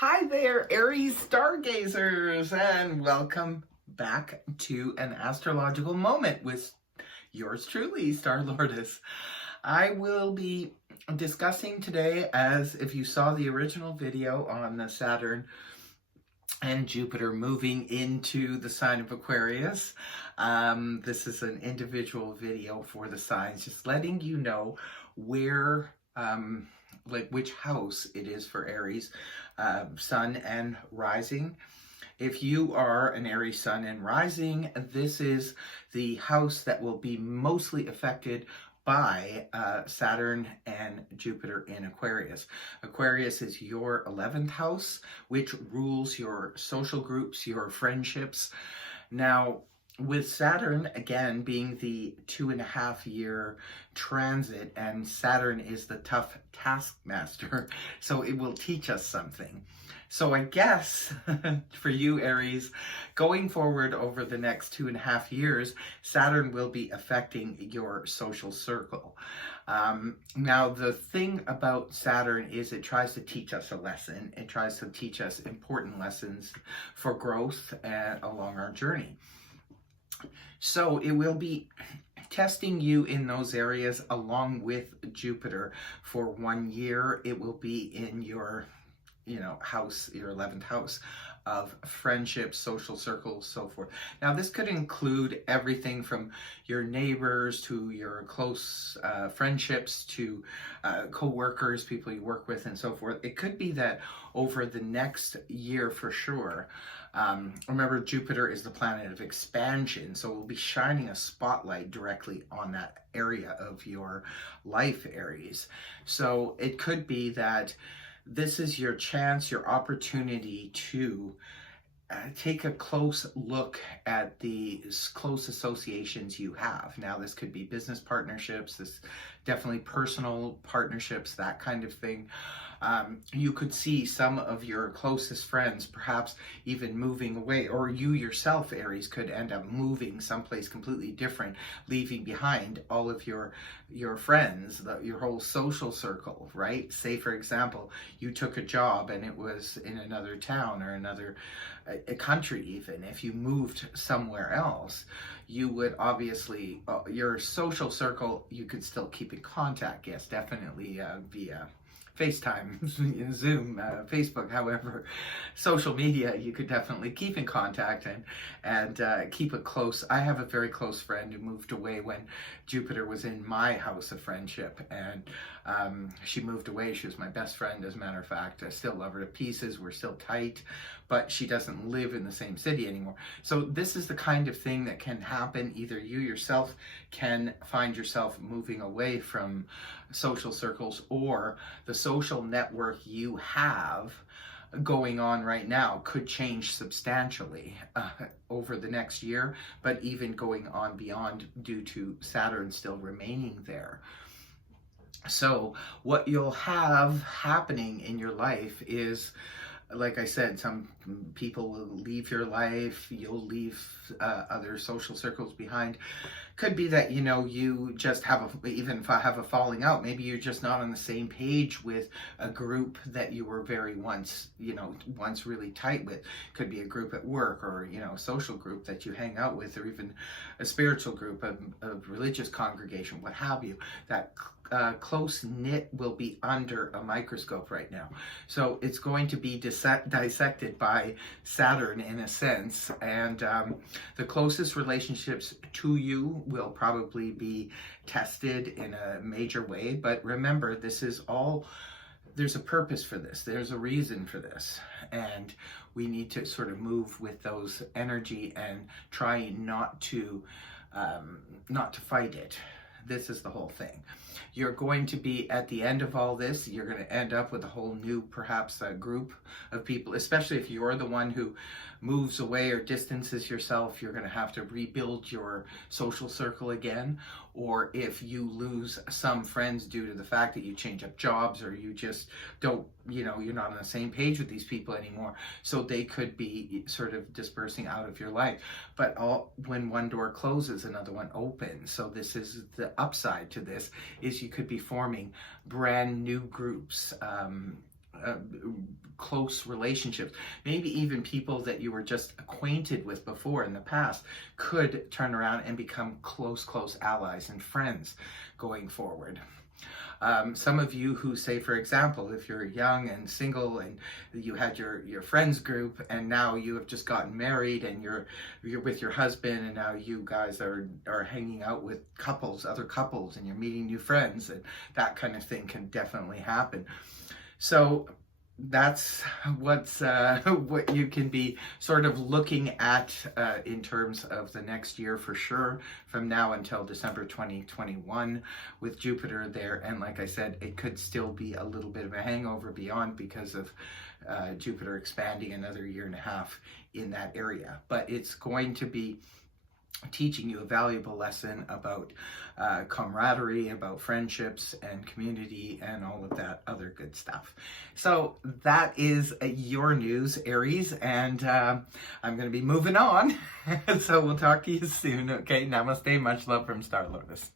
Hi there, Aries stargazers, and welcome back to an astrological moment with yours truly, Star Lourdes. I will be discussing today, as if you saw the original video on the Saturn and Jupiter moving into the sign of Aquarius. This is an individual video for the signs, just letting you know where, like which house it is for Aries, sun and rising. If you are an Aries sun and rising, this is the house that will be mostly affected by Saturn and Jupiter in Aquarius. Aquarius is your 11th house, which rules your social groups, your friendships. Now, with Saturn, again, being the 2.5 year transit, and Saturn is the tough taskmaster, so it will teach us something. So I guess for you, Aries, going forward over the next 2.5 years, Saturn will be affecting your social circle. Now, the thing about Saturn is it tries to teach us a lesson. It tries to teach us important lessons for growth along our journey. So it will be testing you in those areas along with Jupiter for 1 year. It will be in your house, your 11th house of friendships, social circles, so forth. Now, this could include everything from your neighbors to your close friendships to co-workers, people you work with, and so forth. It could be that over the next year for sure. Remember, Jupiter is the planet of expansion, so it will be shining a spotlight directly on that area of your life, Aries. So it could be that this is your chance, your opportunity to take a close look at the close associations you have. Now, this could be business partnerships, this definitely personal partnerships, that kind of thing. You could see some of your closest friends perhaps even moving away, or you yourself, Aries, could end up moving someplace completely different, leaving behind all of your friends, your whole social circle, right? Say, for example, you took a job and it was in another town or another a country. Even if you moved somewhere else, you would obviously, your social circle, you could still keep in contact, yes, definitely via FaceTime, Zoom, Facebook, however, social media, you could definitely keep in contact and keep it close. I have a very close friend who moved away when Jupiter was in my house of friendship, and she moved away. She was my best friend, as a matter of fact. I still love her to pieces. We're still tight, but she doesn't live in the same city anymore. So this is the kind of thing that can happen. Either you yourself can find yourself moving away from social circles, or the social network you have going on right now could change substantially over the next year, but even going on beyond due to Saturn still remaining there. So what you'll have happening in your life is, like I said, some people will leave your life, you'll leave other social circles behind. Could be that, you just have even have a falling out. Maybe you're just not on the same page with a group that you were once really tight with. Could be a group at work, or, a social group that you hang out with, or even a spiritual group, a religious congregation, what have you. That close knit will be under a microscope right now. So it's going to be dissected by Saturn in a sense, and the closest relationships to you will probably be tested in a major way. But remember, this is all, there's a purpose for this, there's a reason for this, and we need to sort of move with those energy and try not to fight it. This is the whole thing. You're going to be, at the end of all this, you're going to end up with a whole new, perhaps, group of people, especially if you're the one who moves away or distances yourself. You're going to have to rebuild your social circle again. Or if you lose some friends due to the fact that you change up jobs, or you just don't, you're not on the same page with these people anymore. So they could be sort of dispersing out of your life. But when one door closes, another one opens. So this is the upside to this, is you could be forming brand new groups, close relationships, maybe even people that you were just acquainted with before in the past, could turn around and become close allies and friends going forward. Some of you who say, for example, if you're young and single and you had your friends group and now you have just gotten married and you're with your husband and now you guys are hanging out with other couples, and you're meeting new friends, and that kind of thing can definitely happen. So that's what you can be sort of looking at in terms of the next year for sure, from now until December 2021 with Jupiter there. And like I said, it could still be a little bit of a hangover beyond because of Jupiter expanding another 1.5 years in that area. But it's going to be teaching you a valuable lesson about camaraderie, about friendships and community and all of that other good stuff. So that is your news, Aries, and I'm going to be moving on. So we'll talk to you soon. Okay, namaste, much love from Star Lotus.